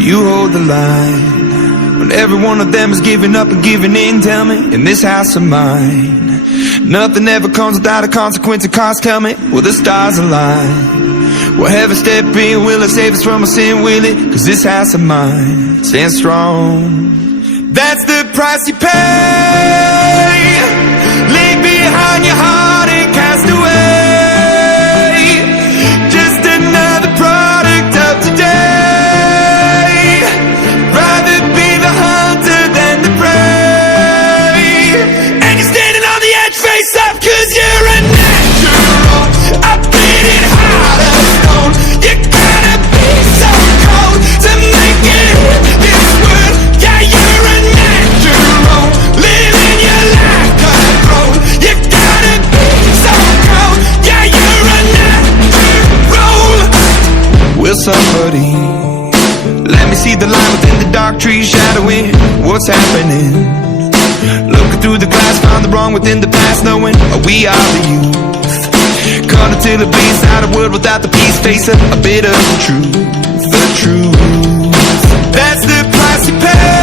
Will you hold the line when every one of them is giving up and giving in? Tell me, in this house of mine, nothing ever comes without a consequence and cost. Tell me, will the stars align? Will heaven step in? Will it save us from our sin? Will it? Cause this house of mine stands strong. That's the price you pay. Leave behind your heart and cast away. Just another product of today. Rather be the hunter than the prey. And you're standing on the edge face up cause you're a natural. I bleed it hard as stone. You gotta be so cold to make it in this world. Yeah, you're a natural. Living your life control. You gotta be so cold. Yeah, you're a natural. Will somebody let me see the line within the dark trees shadowing what's happening? Looking through the glass, found the wrong within the past, knowing we are the youth. Caught until the beast out of world without the peace, facing a bit of the truth. That's the price you pay.